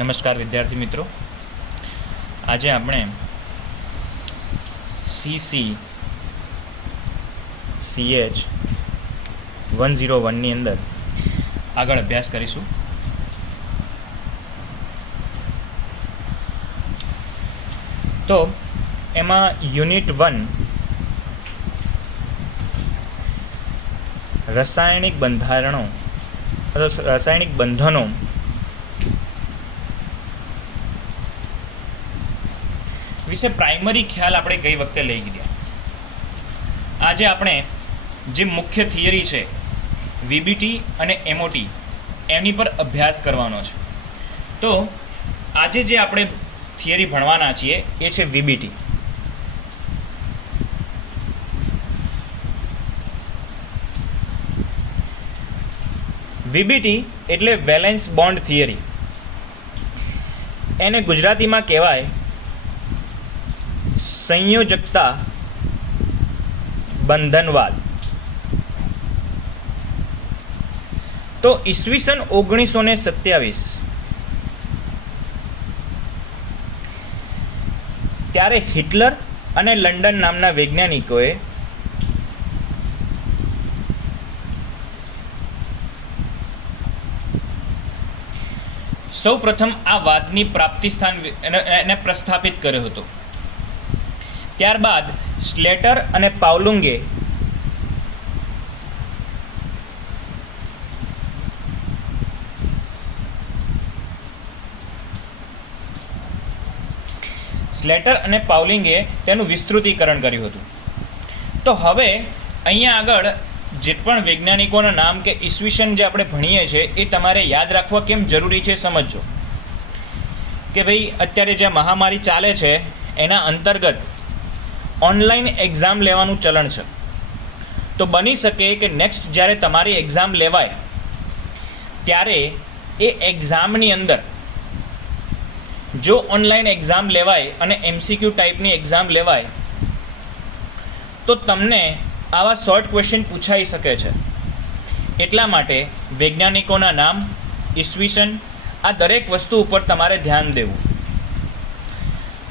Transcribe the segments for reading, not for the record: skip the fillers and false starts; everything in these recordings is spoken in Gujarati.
નમસ્કાર વિદ્યાર્થી મિત્રો, આજે આપણે CH 101 ની અંદર આગળ અભ્યાસ કરીશું. તો એમાં યુનિટ 1 રાસાયણિક બંધારણો અથવા રાસાયણિક બંધનો વિશે પ્રાઇમરી ખ્યાલ આપણે ગઈ વખતે લઈ ગયા. આજે આપણે જે મુખ્ય થિયરી છે વીબીટી અને એમઓટી એની પર અભ્યાસ કરવાનો છે. તો આજે જે આપણે થિયરી ભણવાના છીએ એ છે વીબીટી. વીબીટી એટલે વેલેન્સ બોન્ડ થિયરી. એને ગુજરાતીમાં કહેવાય સંયોજકતા બંધનવાદ. તો ઈસવીસન 1927 ત્યારે હિટલર અને લંડન નામના વૈજ્ઞાનિકોએ સૌ પ્રથમ આ વાદની પ્રાપ્તિ સ્થાન એને પ્રસ્થાપિત કર્યો હતો. ત્યારબાદ સ્લેટર અને પાઉલુંગે તેનું વિસ્તૃતીકરણ કર્યું હતું. તો હવે અહીંયા આગળ જે પણ વૈજ્ઞાનિકોના નામ કે ઈસવીસન જે આપણે ભણીએ છીએ એ તમારે યાદ રાખવા કેમ જરૂરી છે સમજો. કે ભાઈ અત્યારે જે મહામારી ચાલે છે એના અંતર્ગત ઓનલાઈન એક્ઝામ લેવાનું ચલણ છે. તો બની શકે કે નેક્સ્ટ જ્યારે તમારી એક્ઝામ લેવાય ત્યારે એ એક્ઝામની અંદર જો ઓનલાઈન એક્ઝામ લેવાય અને MCQ ટાઈપની એક્ઝામ લેવાય તો તમને આવા શોર્ટ ક્વેશ્ચન પૂછાઈ શકે છે. એટલા માટે વૈજ્ઞાનિકોના નામ, ઈસવીસન, આ દરેક વસ્તુ ઉપર તમારે ધ્યાન દેવું.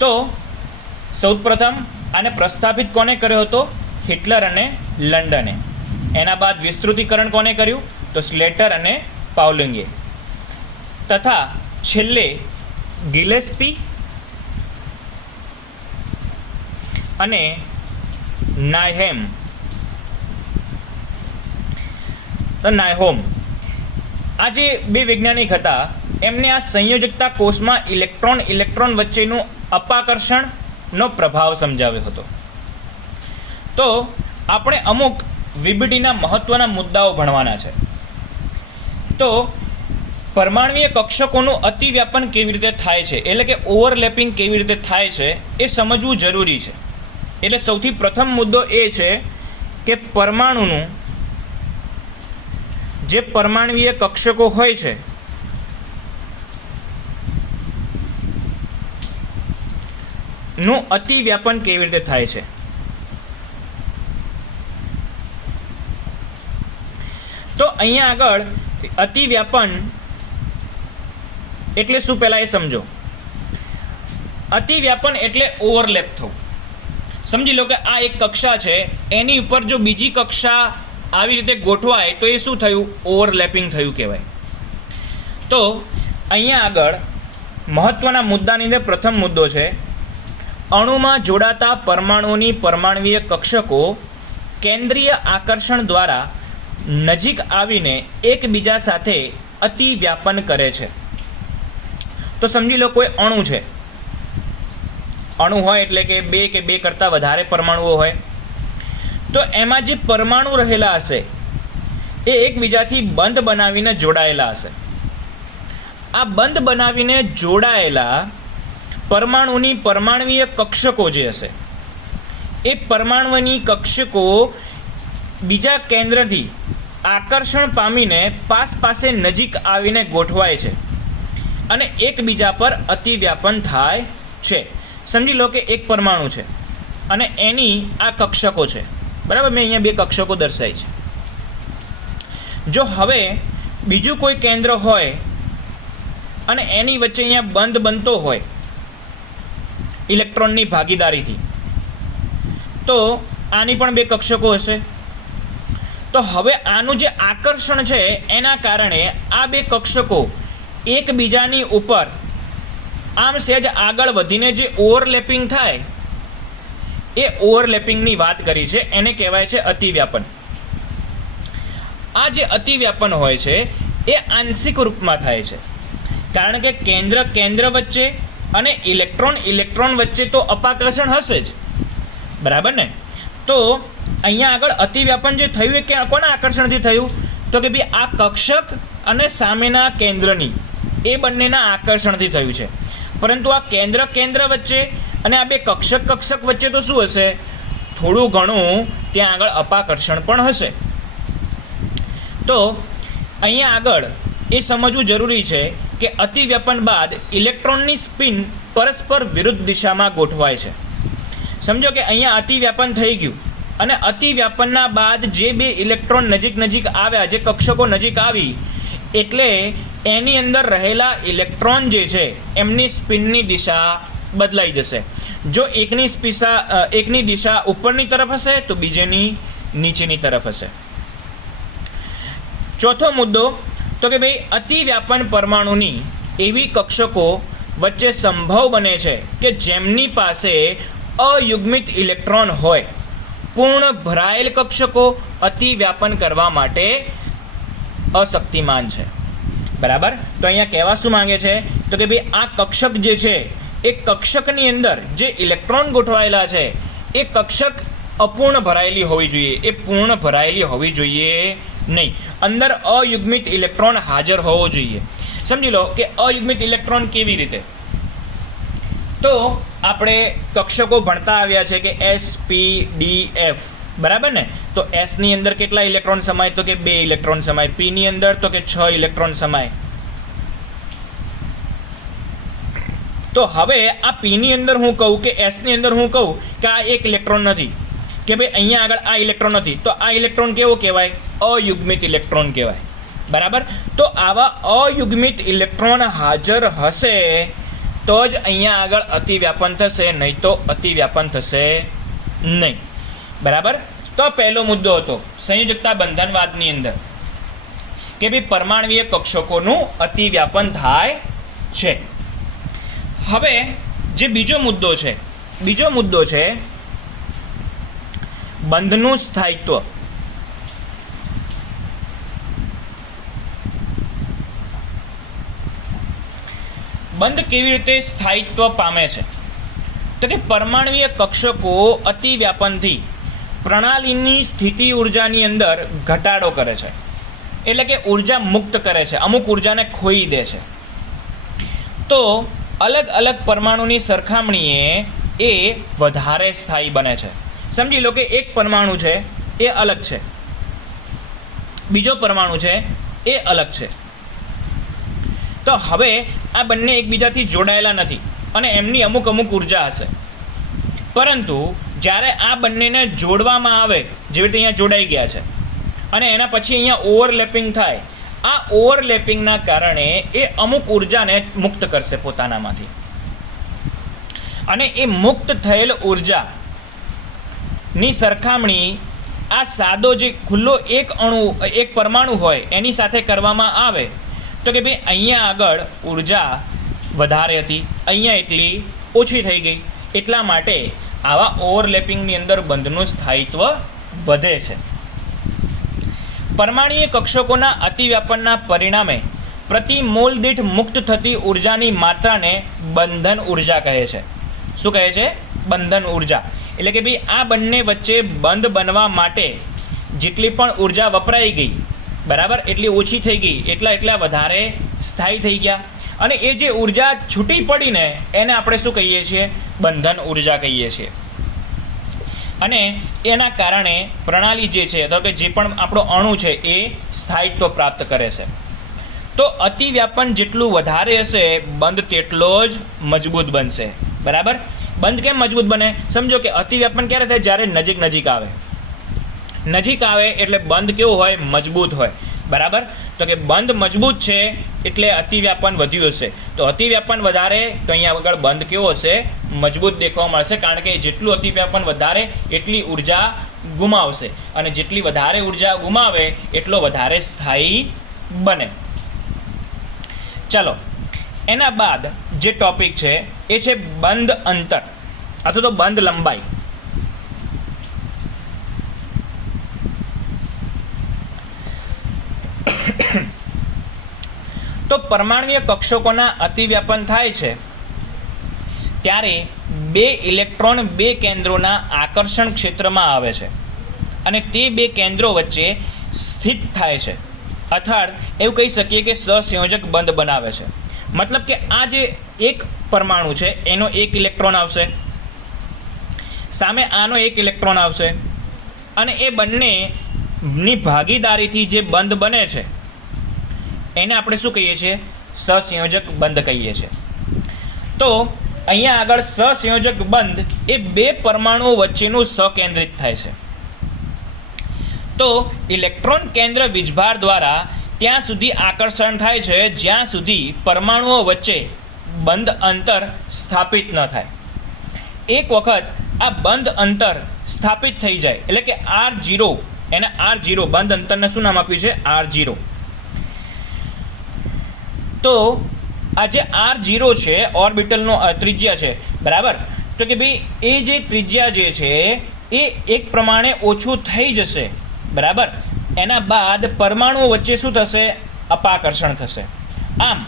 તો સૌપ્રથમ આને પ્રસ્થાપિત કોને કર્યો હતો? હિટલર અને લંડને. એના બાદ વિસ્તૃતીકરણ કોને કર્યું? તો સ્લેટર અને પાઉલિંગે. તથા છેલ્લે ગિલેસ્પી અને નાયહેમ આ જે બે વૈજ્ઞાનિક હતા એમને આ સંયોજકતા કોષમાં ઇલેક્ટ્રોન વચ્ચેનું અપાકર્ષણનો પ્રભાવ સમજાવ્યો હતો. તો આપણે અમુક વીબીટીના મહત્વના મુદ્દાઓ ભણવાના છે. તો પરમાણ્વીય કક્ષકોનું અતિવ્યાપન કેવી રીતે થાય છે, એટલે કે ઓવરલેપિંગ કેવી રીતે થાય છે એ સમજવું જરૂરી છે. એટલે સૌથી પ્રથમ મુદ્દો એ છે કે પરમાણુનું જે પરમાણ્વીય કક્ષકો હોય છે નું અતિવ્યાપન કેવી રીતે થાય છે. તો અહીંયા આગળ અતિવ્યાપન એટલે શું પહેલા એ સમજો. અતિવ્યાપન એટલે ઓવરલેપ થવું. સમજી લો કે આ એક કક્ષા છે, એની ઉપર જો બીજી કક્ષા આવી રીતે ગોઠવાય તો એ શું થયું? ઓવરલેપિંગ થયું કહેવાય. તો અહીંયા આગળ મહત્વના મુદ્દાની અંદર પ્રથમ મુદ્દો છે અણુમાં જોડાતા પરમાણુઓની પરમાણ્વીય કક્ષકો કેન્દ્રીય આકર્ષણ દ્વારા નજીક આવીને એકબીજા સાથે અતિવ્યાપન કરે છે. તો સમજી લો કોઈ અણુ છે. અણુ હોય એટલે કે બે કરતાં વધારે પરમાણુઓ હોય. તો એમાં જે પરમાણુ રહેલા હશે એ એકબીજાથી બંધ બનાવીને જોડાયેલા હશે. આ બંધ બનાવીને જોડાયેલા પરમાણુની પરમાણ્વીય કક્ષકો જે હશે એ પરમાણુની કક્ષકો બીજા કેન્દ્રથી આકર્ષણ પામીને પાસે નજીક આવીને ગોઠવાય છે અને એકબીજા પર અતિવ્યાપન થાય છે. સમજી લો કે એક પરમાણુ છે અને એની આ કક્ષકો છે, બરાબર. મેં અહીંયા બે કક્ષકો દર્શાવી છે. જો હવે બીજું કોઈ કેન્દ્ર હોય અને એની વચ્ચે અહીંયા બંધ બનતો હોય ઇલેક્ટ્રોનની ભાગીદારીથી, તો આની પણ બે કક્ષકો હશે. તો હવે આનું જે આકર્ષણ છે એના કારણે આ બે કક્ષકો એકબીજાની ઉપર આમ સહેજ આગળ વધીને જે ઓવરલેપિંગ થાય એ ઓવરલેપિંગની વાત કરી છે, એને કહેવાય છે અતિવ્યાપન. આ જે અતિવ્યાપન હોય છે એ આંશિક રૂપમાં થાય છે, કારણ કે કેન્દ્ર વચ્ચે અને ઇલેક્ટ્રોન વચ્ચે તો અપાકર્ષણ હશે જ, બરાબર ને. તો અહીંયા આગળ અતિવ્યાપન જે થયું એ કે કોના આકર્ષણથી થયું? તો કે ભાઈ આ કક્ષક અને સામેના કેન્દ્રની એ બંનેના આકર્ષણથી થયું છે. પરંતુ આ કેન્દ્ર વચ્ચે અને આ બે કક્ષક વચ્ચે તો શું હશે? થોડું ઘણું ત્યાં આગળ અપાકર્ષણ પણ હશે. તો અહીંયા આગળ એ સમજવું જરૂરી છે કે અતિવ્યાપન બાદ ઇલેક્ટ્રોનની સ્પિન પરસ્પર વિરુદ્ધ દિશામાં ગોઠવાય છે. સમજો કે અહીંયા અતિવ્યાપન થઈ ગયું અને અતિવ્યાપનના બાદ જે બે ઇલેક્ટ્રોન નજીક આવ્યા, જે કક્ષકો નજીક આવી, એટલે એની અંદર રહેલા ઇલેક્ટ્રોન જે છે એમની સ્પિનની દિશા બદલાઈ જશે. જો એકની દિશા ઉપરની તરફ હશે તો બીજેની નીચેની તરફ હશે. ચોથો મુદ્દો તો કે ભાઈ અતિવ્યાપન પરમાણુની એવી કક્ષકો વચ્ચે સંભવ બને છે કે જેમની પાસે અયુગ્મિત ઇલેક્ટ્રોન હોય. પૂર્ણ ભરાયેલ કક્ષકો અતિવ્યાપન કરવા માટે અશક્તિમાન છે, બરાબર. તો અહીંયા કહેવા શું માંગે છે? તો કે ભાઈ આ કક્ષક જે છે એ કક્ષકની અંદર જે ઇલેક્ટ્રોન ગોઠવાયેલા છે એ કક્ષક અપૂર્ણ ભરાયેલી હોવી જોઈએ, એ પૂર્ણ ભરાયેલી હોવી જોઈએ નહીં. અંદર અયુગ્મિત ઇલેક્ટ્રોન હાજર હોવો જોઈએ. સમજી લો કે અયુગ્મિત ઇલેક્ટ્રોન કેવી રીતે? તો આપણે કક્ષકો ભણતા આવ્યા છે કે S P D F, બરાબર ને. તો S ની અંદર કેટલા ઇલેક્ટ્રોન સમાય? તો કે 2 ઇલેક્ટ્રોન સમાય. P ની અંદર તો કે 6 ઇલેક્ટ્રોન સમાય. તો હવે આ P ની અંદર હું કહું કે S ની અંદર હું કહું કે આ એક ઇલેક્ટ્રોન નથી, કે ભાઈ અહીંયા આગળ આ ઇલેક્ટ્રોન નથી, તો આ ઇલેક્ટ્રોન કેવો કહેવાય? અયુગ્મિત ઇલેક્ટ્રોન કહેવાય, બરાબર. તો આવા અયુગ્મિત ઇલેક્ટ્રોન હાજર હશે તો જ અહીંયા આગળ અતિવ્યાપન થશે, નહીં તો અતિવ્યાપન થશે નહીં, બરાબર. તો પહેલો મુદ્દો હતો સંયોજકતા બંધનવાદની અંદર કે ભાઈ પરમાણ્વીય કક્ષકોનું અતિવ્યાપન થાય છે. હવે જે બીજો મુદ્દો છે બંધનું સ્થાયિત્વ. બંધ કેવી રીતે સ્થાયિત્વ પામે છે? તો કે પરમાણ્વીય કક્ષકો અતિવ્યાપનથી પ્રણાલીની સ્થિતિ ઉર્જાની અંદર ઘટાડો કરે છે, એટલે કે ઉર્જા મુક્ત કરે છે, અમુક ઉર્જાને ખોઈ દે છે. તો અલગ અલગ પરમાણુની સરખામણીએ એ વધારે સ્થાયી બને છે. સમજી લો કે એક પરમાણુ છે એ અલગ છે, બીજો પરમાણુ છે એ અલગ છે. તો હવે આ બંને એકબીજાથી જોડાયેલા નથી અને એમની અમુક ઉર્જા હશે, પરંતુ જ્યારે આ બંનેને જોડવામાં આવે, જેવી રીતે અહીંયા જોડાઈ ગયા છે અને એના પછી અહીંયા ઓવરલેપિંગ થાય, આ ઓવરલેપિંગના કારણે એ અમુક ઉર્જાને મુક્ત કરશે પોતાનામાંથી. અને એ મુક્ત થયેલ ઉર્જાની સરખામણી આ સાદો જે ખુલ્લો એક પરમાણુ હોય એની સાથે કરવામાં આવે તો કે ભાઈ અહીંયા આગળ ઉર્જા વધારે હતી, અહીંયા એટલી ઓછી થઈ ગઈ. એટલા માટે આવા ઓવરલેપિંગની અંદર બંધનું સ્થાયિત્વ વધે છે. પરમાણ્વીય કક્ષકોના અતિવ્યાપનના પરિણામે પ્રતિ મોલ દીઠ મુક્ત થતી ઉર્જાની માત્રાને બંધન ઉર્જા કહે છે. શું કહે છે? બંધન ઉર્જા. એટલે કે ભાઈ આ બંને વચ્ચે બંધ બનવા માટે જેટલી પણ ઉર્જા વપરાઈ ગઈ, બરાબર, એટલી ઓછી થઈ ગઈ, એટલા વધારે સ્થાયી થઈ ગયા. અને એ જે ઉર્જા છૂટી પડીને એને આપણે શું કહીએ છીએ? બંધન ઉર્જા કહીએ છીએ. અને એના કારણે પ્રણાલી જે છે, તો કે જે પણ આપણો અણુ છે એ સ્થાયિત્વ પ્રાપ્ત કરે છે. તો અતિવ્યાપન જેટલું વધારે હશે બંધ તેટલો જ મજબૂત બનશે, બરાબર. બંધ કેમ મજબૂત બને? સમજો કે અતિવ્યાપન ક્યારે થાય? જ્યારે નજીક આવે એટલે બંધ કેવું હોય? મજબૂત હોય, બરાબર. તો કે બંધ મજબૂત છે એટલે અતિવ્યાપન વધ્યું હશે. તો અતિવ્યાપન વધારે તો અહીંયા આગળ બંધ કેવો હશે? મજબૂત દેખવા મળશે, કારણ કે જેટલું અતિવ્યાપન વધારે એટલી ઉર્જા ગુમાવશે, અને જેટલી વધારે ઉર્જા ગુમાવે એટલો વધારે સ્થાયી બને. ચલો, એના બાદ જે ટોપિક છે એ છે બંધ અંતર અથવા તો બંધ લંબાઈ. તો પરમાણ્વીય કક્ષકોના અતિવ્યાપન થાય છે ત્યારે બે ઇલેક્ટ્રોન બે કેન્દ્રોના આકર્ષણ ક્ષેત્રમાં આવે છે અને તે બે કેન્દ્રો વચ્ચે સ્થિત થાય છે, અર્થાત એવું કહી શકીએ કે સહસંયોજક બંધ બનાવે છે. મતલબ કે આ જે એક પરમાણુ છે એનો એક ઇલેક્ટ્રોન આવશે, સામે આનો એક ઇલેક્ટ્રોન આવશે, અને એ બંનેની ભાગીદારીથી જે બંધ બને છે એને આપણે શું કહીએ છીએ? સહસંયોજક બંધ કહીએ છીએ. તો અહીંયા આગળ સહસંયોજક બંધ એ બે પરમાણુઓ વચ્ચેનું સકેન્દ્રિત થાય છે. તો ઇલેક્ટ્રોન કેન્દ્ર વીજભાર દ્વારા ત્યાં સુધી આકર્ષણ થાય છે જ્યાં સુધી પરમાણુઓ વચ્ચે બંધ અંતર સ્થાપિત ન થાય. એક વખત આ બંધ અંતર સ્થાપિત થઈ જાય એટલે કે R0, એને R0 બંધ અંતરને શું નામ આપ્યું છે? R0. તો આ જે R0 છે ઓર્બિટલનો ત્રિજ્યા છે, બરાબર. તો કે ભાઈ એ જે ત્રિજ્યા જે છે એ એક પ્રમાણે ઓછું થઈ જશે, બરાબર. એના બાદ પરમાણુઓ વચ્ચે શું થશે? અપાકર્ષણ થશે. આમ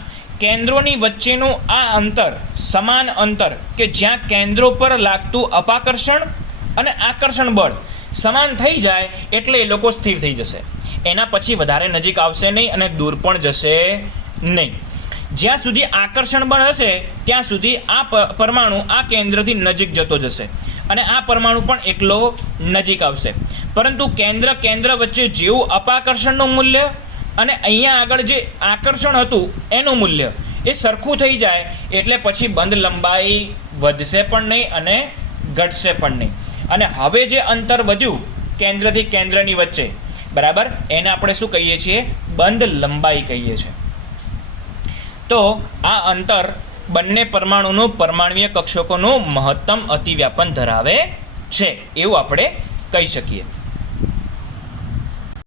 કેન્દ્રોની વચ્ચેનું આ અંતર, સમાન અંતર કે જ્યાં કેન્દ્રો પર લાગતું અપાકર્ષણ અને આકર્ષણ બળ સમાન થઈ જાય એટલે એ લોકો સ્થિર થઈ જશે. એના પછી વધારે નજીક આવશે નહીં અને દૂર પણ જશે નહીં. જ્યાં સુધી આકર્ષણ બળ હશે ત્યાં સુધી આ પરમાણુ આ કેન્દ્રથી નજીક જતો જશે અને આ પરમાણુ પણ એટલો નજીક આવશે. પરંતુ કેન્દ્ર વચ્ચે જેવું અપાકર્ષણનું મૂલ્ય અને અહીંયા આગળ જે આકર્ષણ હતું એનું મૂલ્ય એ સરખું થઈ જાય એટલે પછી બંધ લંબાઈ વધશે પણ નહીં અને ઘટશે પણ નહીં. અને હવે જે અંતર વધ્યું કેન્દ્રથી કેન્દ્રની વચ્ચે, બરાબર, એને આપણે શું કહીએ છીએ? બંધ લંબાઈ કહીએ છીએ. તો આ અંતર બંને પરમાણુનું પરમાણ્વીય કક્ષકોનું મહત્તમ અતિવ્યાપન ધરાવે છે એવું આપણે કહી શકીએ.